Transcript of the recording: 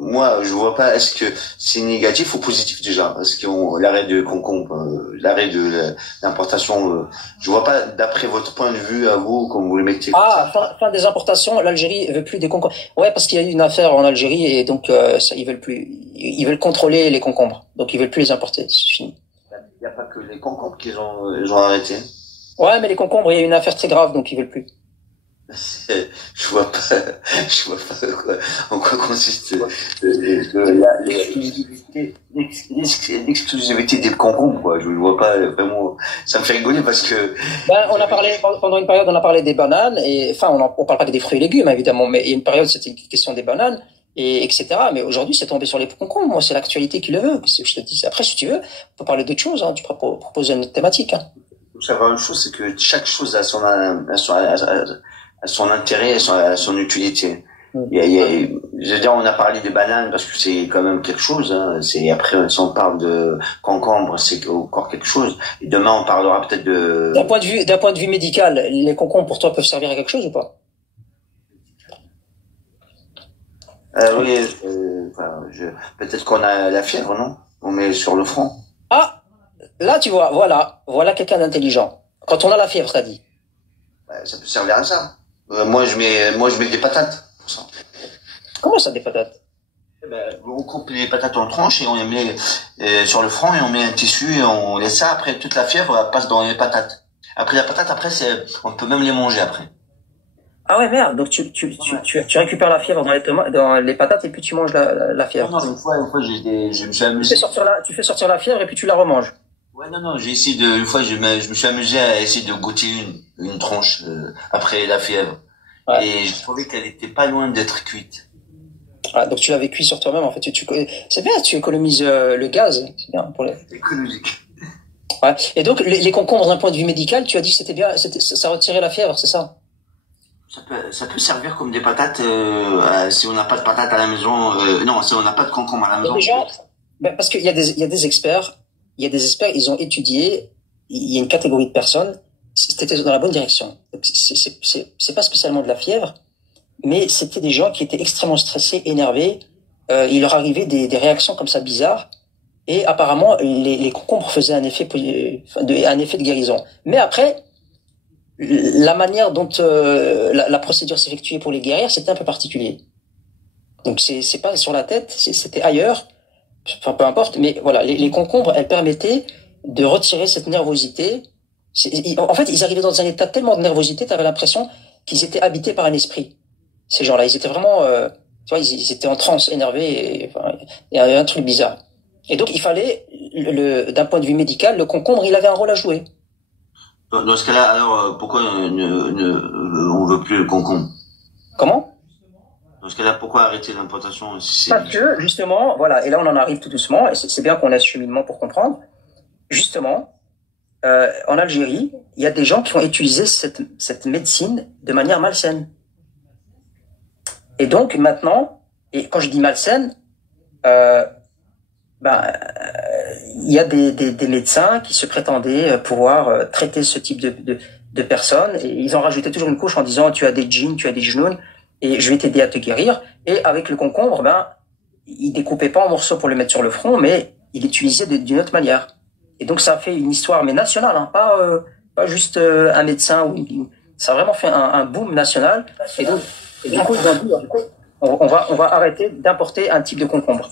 moi, je vois pas, est-ce que c'est négatif ou positif déjà? Est-ce que l'arrêt de concombre, l'arrêt de l'importation, je vois pas, d'après votre point de vue à vous, comme vous le mettez. Ah, fin des importations, l'Algérie veut plus des concombres. Ouais, parce qu'il y a eu une affaire en Algérie et donc ça, ils veulent plus. Ils veulent contrôler les concombres, donc ils veulent plus les importer. C'est fini. Il n'y a pas que les concombres ils ont arrêté. Ouais, mais les concombres, il y a eu une affaire très grave, donc ils veulent plus. Je vois pas, en quoi consiste l'exclusivité des concombres, quoi. Je ne vois pas vraiment. Ça me fait rigoler parce que. Ben, on a parlé pendant une période, on a parlé des bananes et enfin, on parle pas que des fruits et légumes évidemment, mais il y a une période c'était une question des bananes et etc. Mais aujourd'hui, c'est tombé sur les concombres. Moi, c'est l'actualité qui le veut. Qu'est-ce que je te dis? Après, si tu veux, on peut parler d'autres choses. Hein. Tu peux proposer une autre thématique. Hein. Il faut savoir une chose, c'est que chaque chose a son intérêt, à son utilité. Je veux dire, on a parlé des bananes parce que c'est quand même quelque chose. Hein. Après, si on parle de concombre, c'est encore quelque chose. Et demain, on parlera peut-être de. D'un point de vue médical, les concombres pour toi peuvent servir à quelque chose ou pas? Oui, peut-être qu'on a la fièvre, non? On met sur le front. Ah, là tu vois, voilà quelqu'un d'intelligent. Quand on a la fièvre, t'as dit. Ça peut servir à ça. Moi, je mets des patates. Pour ça. Comment ça, des patates? On coupe les patates en tranches et on les met sur le front et on met un tissu et on laisse ça. Après, toute la fièvre passe dans les patates. Après, la patate, on peut même les manger après. Ah ouais, merde. Donc, tu récupères la fièvre dans les patates et puis tu manges la fièvre. Non, une fois, je me suis amusé. Tu fais sortir la fièvre et puis tu la remanges. Ouais, non, une fois, je me suis amusé à essayer de goûter une tranche, après la fièvre. Ouais. Et je trouvais qu'elle était pas loin d'être cuite. Ah, donc tu l'avais cuit sur toi-même, en fait. C'est bien, tu économises le gaz. C'est bien pour les. Écologique. Ouais. Et donc, les concombres d'un point de vue médical, tu as dit que c'était bien, ça retirait la fièvre, c'est ça? Ça peut servir comme des patates, si on n'a pas de patates à la maison, non, si on n'a pas de concombre à la maison. Déjà, parce qu'il y a des experts, ils ont étudié, il y a une catégorie de personnes, c'était dans la bonne direction. C'est pas spécialement de la fièvre, mais c'était des gens qui étaient extrêmement stressés, énervés, il leur arrivait des réactions comme ça bizarres, et apparemment, les concombres faisaient un effet de guérison. Mais après, la manière dont la procédure s'effectuait pour les guérir, c'était un peu particulier. Donc c'est pas sur la tête, c'était ailleurs. Enfin, peu importe, mais voilà, les concombres, elles permettaient de retirer cette nervosité. En fait, ils arrivaient dans un état tellement de nervosité, tu avais l'impression qu'ils étaient habités par un esprit. Ces gens-là, ils étaient vraiment, tu vois, ils étaient en transe, énervés, il y avait un truc bizarre. Et donc, il fallait, d'un point de vue médical, le concombre, il avait un rôle à jouer. Dans ce cas-là, alors, pourquoi on veut plus le concombre? Comment? Dans ce cas-là, pourquoi arrêter l'importation? Parce que, justement, voilà, et là on en arrive tout doucement, et c'est bien qu'on ait ce cheminement pour comprendre. Justement, en Algérie, il y a des gens qui ont utilisé cette médecine de manière malsaine. Et donc maintenant, et quand je dis malsaine, il y a des médecins qui se prétendaient pouvoir traiter ce type de personnes, et ils ont rajouté toujours une couche en disant tu as des djinns, tu as des djinns, et je vais t'aider à te guérir. Et avec le concombre, il découpait pas en morceaux pour le mettre sur le front, mais il l'utilisait d'une autre manière. Et donc ça a fait une histoire, mais nationale, hein, pas juste un médecin. Ça a vraiment fait un boom national. Et donc, du coup, on va arrêter d'importer un type de concombre.